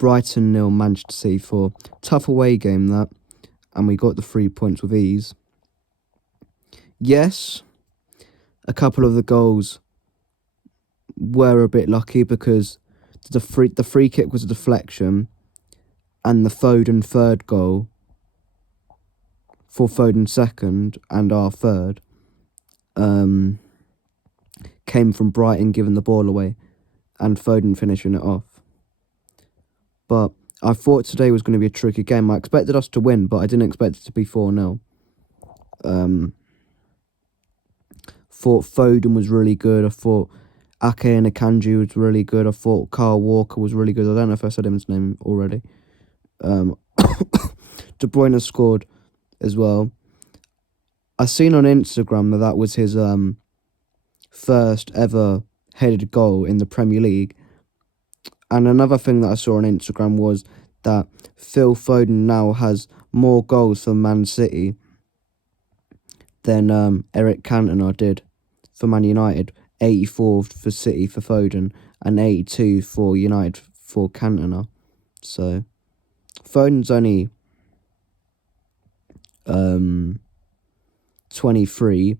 Brighton 0, Manchester City 4. Tough away game that, and we got the 3 points with ease. Yes, a couple of the goals were a bit lucky because the free kick was a deflection, and the Foden third goal for Foden second and our third came from Brighton giving the ball away and Foden finishing it off. But I thought today was going to be a tricky game. I expected us to win, but I didn't expect it to be 4-0. Thought Foden was really good. I thought Ake and Akanji was really good. I thought Kyle Walker was really good. I don't know if I said his name already. De Bruyne scored as well. I seen on Instagram that was his first ever headed goal in the Premier League. And another thing that I saw on Instagram was that Phil Foden now has more goals for Man City than Eric Cantona did for Man United. 84 for City for Foden and 82 for United for Cantona. So Foden's only 23.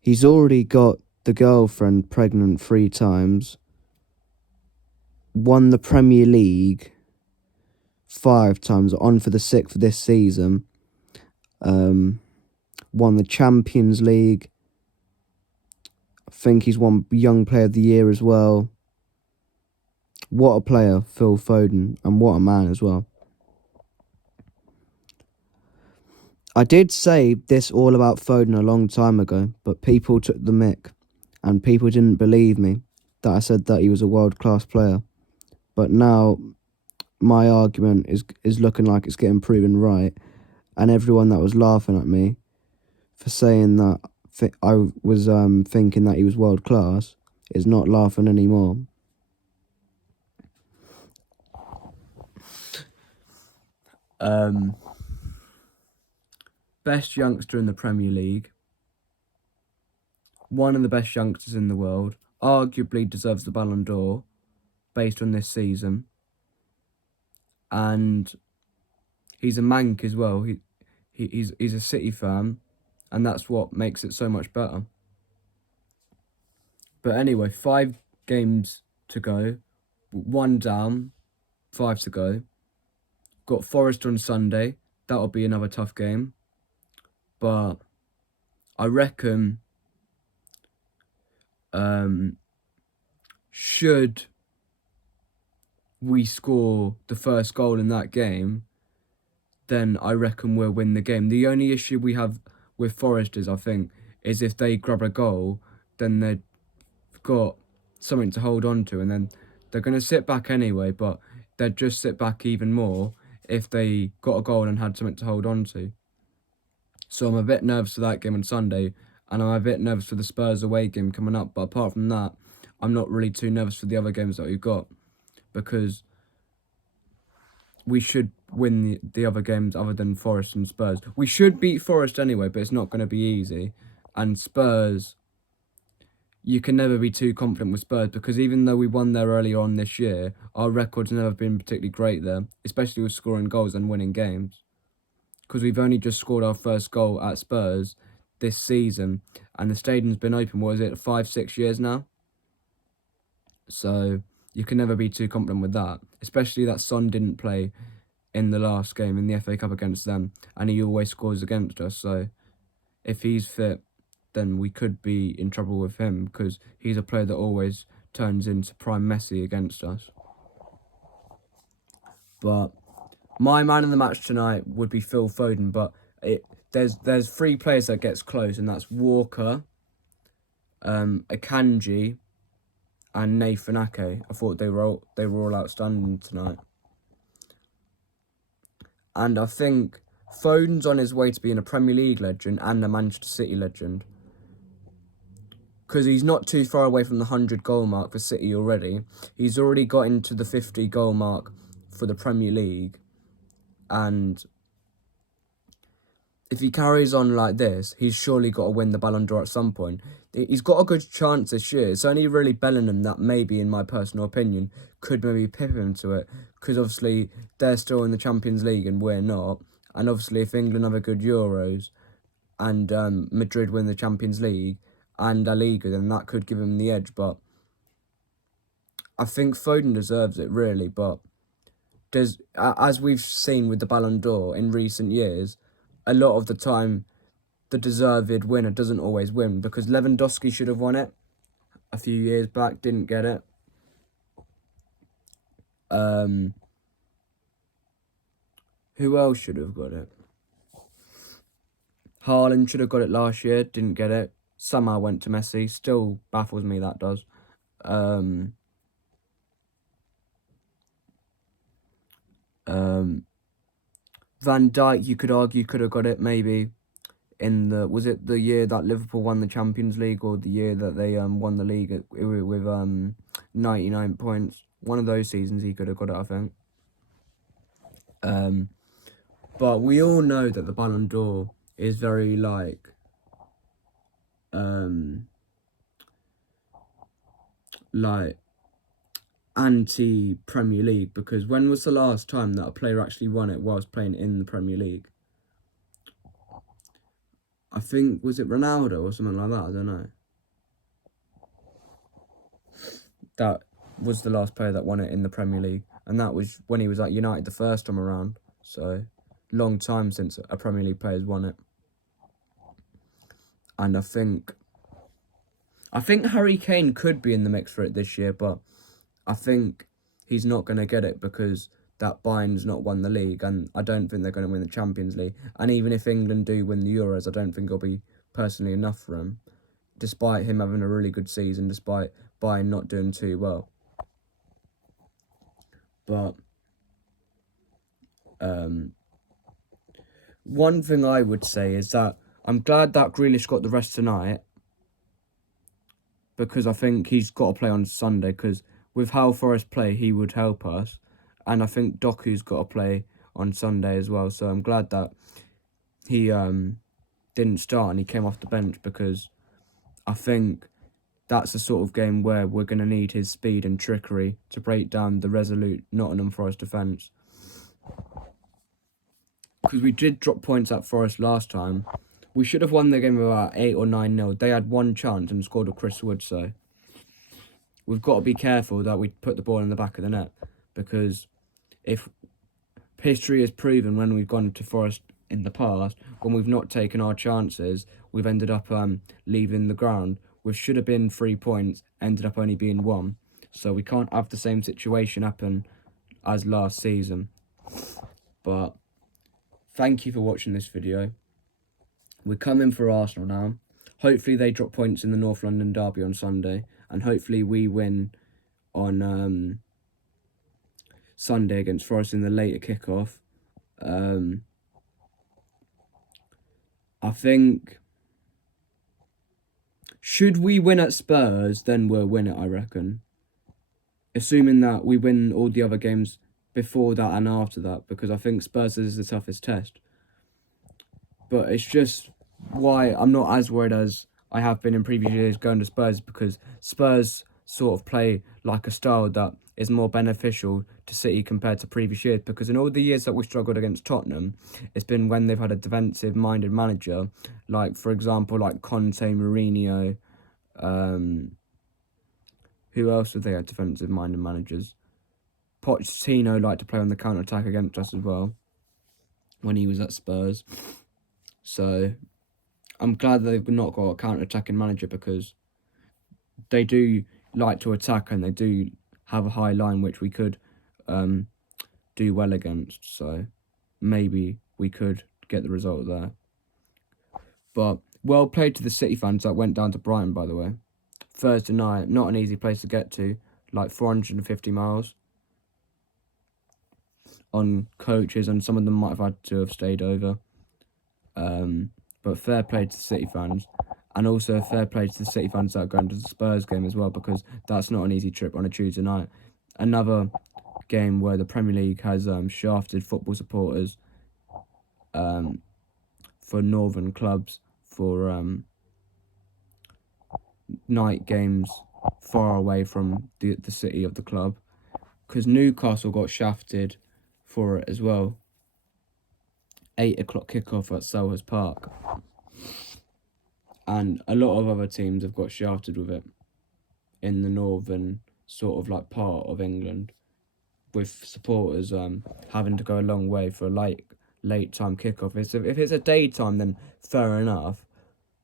He's already got the girlfriend pregnant 3 times. Won the Premier League 5 times, on for the 6th this season. Won the Champions League. I think he's won Young Player of the Year as well. What a player, Phil Foden, and what a man as well. I did say this all about Foden a long time ago, but people took the mick, and people didn't believe me that I said that he was a world-class player. But now my argument is looking like it's getting proven right, and everyone that was laughing at me for saying that I was thinking that he was world-class is not laughing anymore. Best youngster in the Premier League. One of the best youngsters in the world. Arguably deserves the Ballon d'Or based on this season. And he's a Manc as well. He's a City fan, and that's what makes it so much better. But anyway, 5 games to go. 1 down, 5 to go. Got Forest on Sunday. That'll be another tough game. But I reckon should we score the first goal in that game, then I reckon we'll win the game. The only issue we have with Forest is if they grab a goal, then they've got something to hold on to, and then they're going to sit back anyway, but they'd just sit back even more if they got a goal and had something to hold on to. So I'm a bit nervous for that game on Sunday, and I'm a bit nervous for the Spurs away game coming up. But apart from that, I'm not really too nervous for the other games that we've got, because we should win the other games other than Forest and Spurs. We should beat Forest anyway, but it's not going to be easy. And Spurs, you can never be too confident with Spurs, because even though we won there earlier on this year, our record's never been particularly great there, especially with scoring goals and winning games. Because we've only just scored our first goal at Spurs this season, and the stadium's been open, 5-6 years now? So you can never be too confident with that, especially that Son didn't play in the last game in the FA Cup against them, and he always scores against us. So if he's fit, then we could be in trouble with him, because he's a player that always turns into prime Messi against us. But my man of the match tonight would be Phil Foden, but there's 3 players that gets close, and that's Walker, Akanji, and Nathan Ake. I thought they were all outstanding tonight. And I think Foden's on his way to being a Premier League legend and a Manchester City legend, because he's not too far away from the 100 goal mark for City already. He's already got into the 50 goal mark for the Premier League. And if he carries on like this, he's surely got to win the Ballon d'Or at some point. He's got a good chance this year. It's only really Bellingham that maybe, in my personal opinion, could maybe pip him to it. Because obviously they're still in the Champions League and we're not. And obviously if England have a good Euros and Madrid win the Champions League and La Liga, then that could give him the edge. But I think Foden deserves it, really. But as we've seen with the Ballon d'Or in recent years, a lot of the time the deserved winner doesn't always win, because Lewandowski should have won it a few years back, didn't get it. Who else should have got it? Haaland should have got it last year, didn't get it. Somehow went to Messi. Still baffles me, that does. Van Dijk, you could argue, could have got it maybe in the, was it the year that Liverpool won the Champions League, or the year that they won the league with 99 points? One of those seasons he could have got it, I think. But we all know that the Ballon d'Or is very like anti-Premier League, because when was the last time that a player actually won it whilst playing in the Premier League? I think, was it Ronaldo or something like that? I don't know. That was the last player that won it in the Premier League, and that was when he was at United the first time around. So, long time since a Premier League player's won it. And I think Harry Kane could be in the mix for it this year, but I think he's not going to get it because that Bayern's not won the league, and I don't think they're going to win the Champions League. And even if England do win the Euros, I don't think it'll be personally enough for him, despite him having a really good season, despite Bayern not doing too well. But one thing I would say is that I'm glad that Grealish got the rest tonight, because I think he's got to play on Sunday, because with how Forest play, he would help us. And I think Doku's got to play on Sunday as well. So I'm glad that he didn't start and he came off the bench, because I think that's the sort of game where we're going to need his speed and trickery to break down the resolute Nottingham Forest defence. Because we did drop points at Forest last time. We should have won the game about 8 or 9-0. They had one chance and scored with Chris Wood, so we've got to be careful that we put the ball in the back of the net, because if history has proven when we've gone to Forest in the past, when we've not taken our chances, we've ended up leaving the ground, which should have been 3 points, ended up only being 1. So we can't have the same situation happen as last season. But thank you for watching this video. We're coming for Arsenal now. Hopefully they drop points in the North London derby on Sunday, and hopefully we win on Sunday against Forest in the later kickoff. I think, should we win at Spurs, then we'll win it, I reckon. Assuming that we win all the other games before that and after that, because I think Spurs is the toughest test. But it's just why I'm not as worried as I have been in previous years going to Spurs, because Spurs sort of play like a style that is more beneficial to City compared to previous years. Because in all the years that we struggled against Tottenham, it's been when they've had a defensive-minded manager, like, for example, like Conte, Mourinho. Who else have they had defensive-minded managers? Pochettino liked to play on the counter-attack against us as well when he was at Spurs. So I'm glad that they've not got a counter-attacking manager, because they do like to attack and they do have a high line which we could do well against. So maybe we could get the result there. But well played to the City fans that went down to Brighton, by the way. Thursday night, not an easy place to get to, like 450 miles on coaches, and some of them might have had to have stayed over. But fair play to the City fans, and also fair play to the City fans that are going to the Spurs game as well, because that's not an easy trip on a Tuesday night. Another game where the Premier League has shafted football supporters for northern clubs for night games far away from the city of the club, because Newcastle got shafted for it as well. 8 o'clock kickoff at Selhurst Park, and a lot of other teams have got shafted with it in the northern sort of like part of England, with supporters having to go a long way for a late time kickoff. If it's a daytime, then fair enough,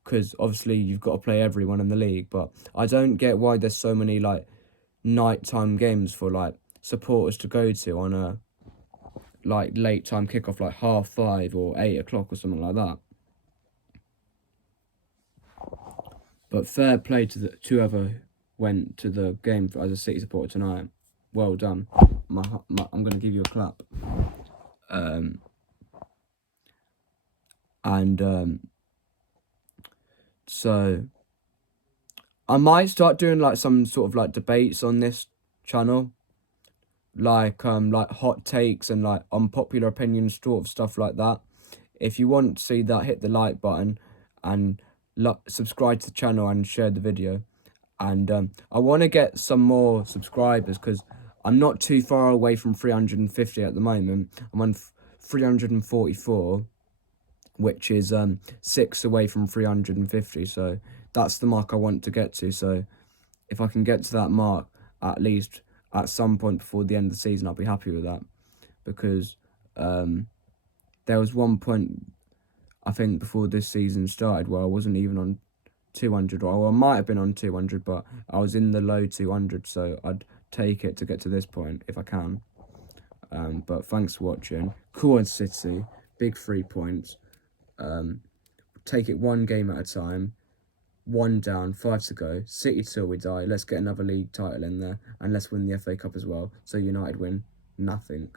because obviously you've got to play everyone in the league. But I don't get why there's so many like nighttime games for like supporters to go to on a like late time kickoff, like 5:30 or 8 o'clock or something like that. But fair play to whoever went to the game as a City supporter tonight. Well done. I'm gonna give you a clap. So I might start doing like some sort of like debates on this channel, like hot takes and like unpopular opinions, sort of stuff like that. If you want to see that, hit the like button and subscribe to the channel and share the video. And I want to get some more subscribers, because I'm not too far away from 350 at the moment. I'm on 344, which is 6 away from 350. So that's the mark I want to get to. So if I can get to that mark at least at some point before the end of the season, I'll be happy with that. Because there was one point, I think, before this season started where I wasn't even on 200, or I might have been on 200, but I was in the low 200, so I'd take it to get to this point if I can. But thanks for watching. Cool City, big 3 points. Take it one game at a time. 1 down, 5 to go. City till we die. Let's get another league title in there, and let's win the FA Cup as well. So United win nothing.